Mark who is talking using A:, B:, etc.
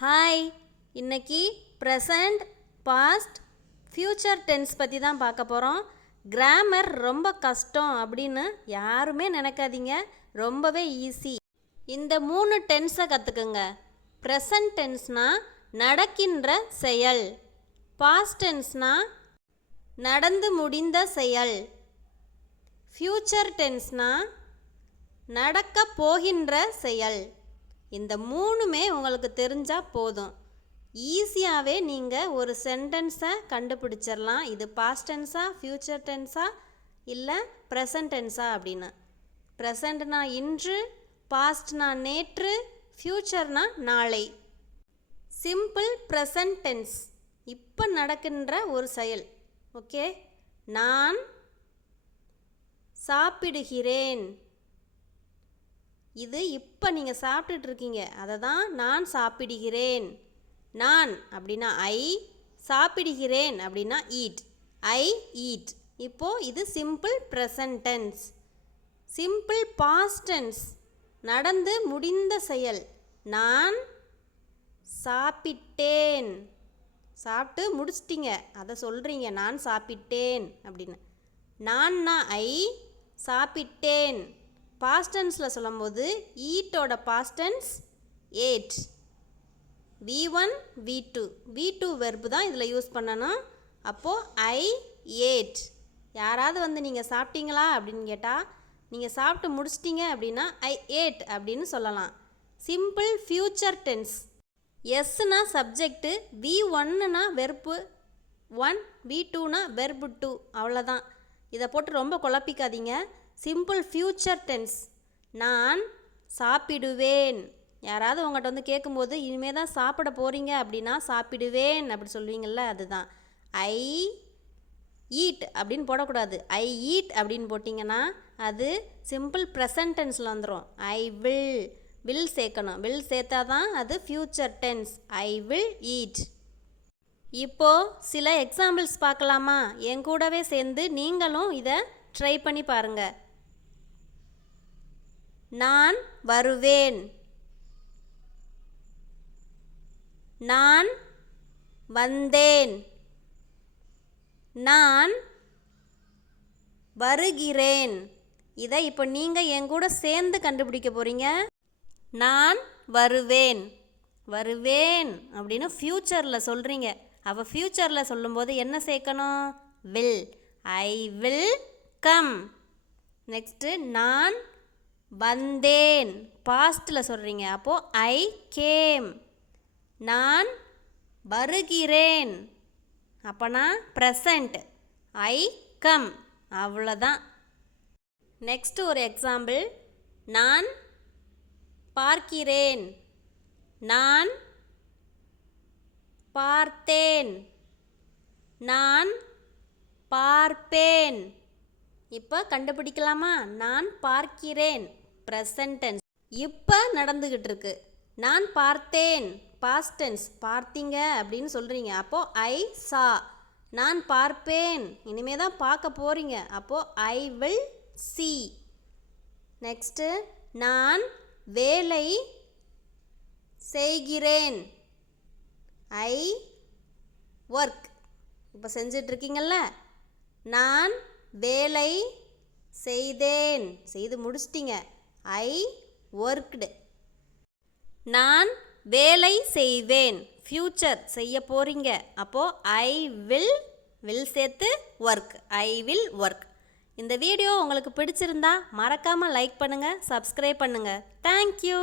A: Hi இன்னைக்கு present past future tense பற்றி தான் பார்க்க போகிறோம் கிராமர் ரொம்ப கஷ்டம் அப்படின்னு யாருமே நினைக்காதீங்க. ரொம்பவே ஈஸி இந்த மூணு டென்ஸை கற்றுக்குங்க ப்ரெசன்ட் டென்ஸ்னால் நடக்கின்ற செயல். பாஸ்ட் டென்ஸ்னால் நடந்து முடிந்த செயல். ஃப்யூச்சர் டென்ஸ்னால் நடக்க போகின்ற செயல். இந்த மூணுமே உங்களுக்கு தெரிஞ்சால் போதும். ஈஸியாகவே நீங்கள் ஒரு சென்டென்ஸை கண்டுபிடிச்சிடலாம் இது பாஸ்ட் டென்ஸா ஃப்யூச்சர் டென்ஸா இல்லை ப்ரெசன்ட் டென்ஸா அப்படின்னு. ப்ரெசண்ட்னா இன்று பாஸ்ட்னா நேற்று ஃப்யூச்சர்னா நாளை. சிம்பிள் ப்ரெசன்ட் டென்ஸ் இப்போ நடக்கின்ற ஒரு செயல். ஓகே நான் சாப்பிடுகிறேன். இது இப்போ நீங்கள் சாப்பிட்டுட்டு இருக்கீங்க அதை தான் நான் சாப்பிடுகிறேன். நான் அப்படின்னா ஐ சாப்பிடுகிறேன் அப்படின்னா ஈட் ஐ ஈட் இப்போது இது சிம்பிள் ப்ரெசன்டென்ஸ் சிம்பிள் பாஸ்டென்ஸ் நடந்து முடிந்த செயல். நான் சாப்பிட்டேன். சாப்பிட்டு முடிச்சிட்டிங்க. அதை சொல்கிறீங்க நான் சாப்பிட்டேன் அப்படின்னு. நான்னா ஐ சாப்பிட்டேன். பாஸ்டன்ஸில் சொல்லும்போது ஈட்டோட past tense ate V one V two V two verb தான் இதில் யூஸ் பண்ணணும். அப்போது ஐ ஏட் யாராவது வந்து நீங்கள் சாப்பிட்டீங்களா அப்படின்னு கேட்டால் நீங்கள் சாப்பிட்டு முடிச்சிட்டிங்க அப்படின்னா ஐ ஏட் அப்படின்னு சொல்லலாம். சிம்பிள் ஃப்யூச்சர் டென்ஸ் எஸ்னா சப்ஜெக்ட்டு வி ஒன்னுனா வெறுப்பு ஒன் வி டூனா வெர்பு டூ அவ்வளோதான் இதை போட்டு ரொம்ப குழப்பிக்காதீங்க. சிம்பிள் ஃப்யூச்சர் டென்ஸ் நான் சாப்பிடுவேன். யாராவது உங்கள்கிட்ட வந்து கேட்கும்போது இனிமே தான் சாப்பிட போகிறீங்க அப்படின்னா சாப்பிடுவேன் அப்படி சொல்லுவீங்கள்ல அதுதான். ஐ ஈட் அப்படின்னு போடக்கூடாது. ஐ ஈட் அப்படின்னு போட்டிங்கன்னா அது சிம்பிள் ப்ரெசன்ட் டென்ஸில் வந்துடும் ஐ வில் வில் சேர்க்கணும். வில் சேர்த்தா தான் அது future tense I will eat இப்போ சில எக்ஸாம்பிள்ஸ் பார்க்கலாமா? என் கூடவே சேர்ந்து நீங்களும் இதை ட்ரை பண்ணி பாருங்க. நான் வருவேன். நான் வந்தேன். நான் வருகிறேன். இதை இப்போ நீங்கள் என் கூட சேர்ந்து கண்டுபிடிக்க போகிறீங்க நான் வருவேன். வருவேன் அப்படின்னு ஃப்யூச்சரில் சொல்கிறீங்க அவள் ஃப்யூச்சரில் சொல்லும்போது என்ன சேர்க்கணும்? Will I will come next நான் வந்தேன். பாஸ்டில் சொல்கிறீங்க அப்போது ஐ கேம் நான் வருகிறேன். அப்போனா ப்ரெசண்ட் ஐ கம் அவ்வளோதான் நெக்ஸ்ட் ஒரு எக்ஸாம்பிள் நான் பார்க்கிறேன். நான் பார்த்தேன். நான் பார்ப்பேன். இப்போ கண்டுபிடிக்கலாமா? நான் பார்க்கிறேன். ப்ரெசன்டென்ஸ் இப்போ நடந்துக்கிட்டு இருக்கு. நான் பார்த்தேன். பாஸ்டென்ஸ் பார்த்தீங்க அப்படின்னு சொல்கிறீங்க அப்போது ஐ சா நான் பார்ப்பேன். இனிமே தான் பார்க்க போகிறீங்க அப்போது ஐ வில் சி நெக்ஸ்ட்டு நான் வேலை செய்கிறேன். ஐ ஒர்க் இப்போ செஞ்சிட்ருக்கீங்கள்ல நான் வேலை செய்தேன். செய்து முடிச்சிட்டிங்க. ஐ ஒர்க்டு நான் வேலை செய்வேன். ஃப்யூச்சர் செய்ய போகிறீங்க அப்போது ஐ வில் வில் சேர்த்து ஒர்க் ஐ வில் ஒர்க் இந்த வீடியோ உங்களுக்கு பிடிச்சிருந்தா மறக்காமல் லைக் பண்ணுங்கள் சப்ஸ்கிரைப் பண்ணுங்கள் தேங்க்யூ